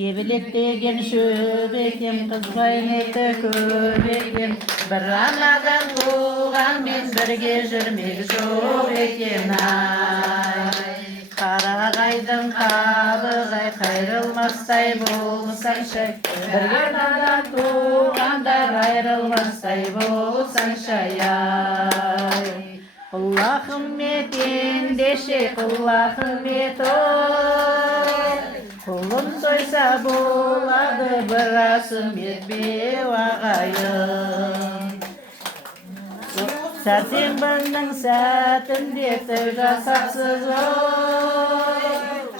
Ебелектеген шөп екен, қыз қайнеті көп екен. Бір анадан туған мен бірге жүрмек жоқ екен ай. Қарағайдың қабығы қайрылмастай болсаңшы, бірге анадан туғандар айрылмастай болсаңшы ай. Құллахымет ендеше құллахымет ой, құлым сойса болады бір асым етпеу ағайын. Сәрсенбінің сәтінде той жасапсыз ой,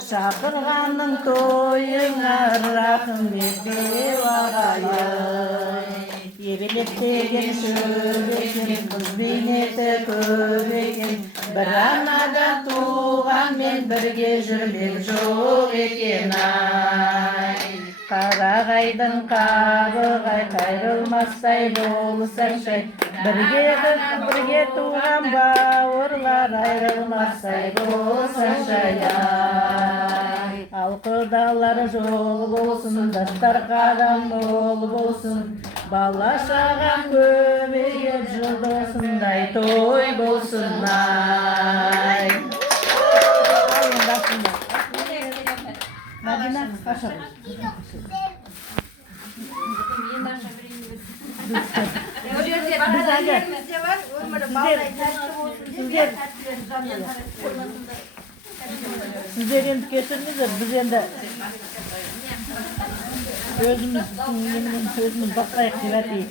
шақырғанның тойыңа рахмет етпеу ағайын. Ебелектеген шөп екен, қыз бейнеті көп екен. Бір анадан туған мен бірге жүрмек жоқ екен ай. Қарағайдың қабығы қайрылмастай болсаңшы, бірге туған бауырлар айрылмастай болсаңшы ай. Ал құдалар жол болсын, дастар қадам мол болсын, бала шағам көбейіп жылдысындай той болсын ай. Мадина қашыр. Сіздер енді кешіріңіздер, біз енді өзіміз баққайық деп әтейік.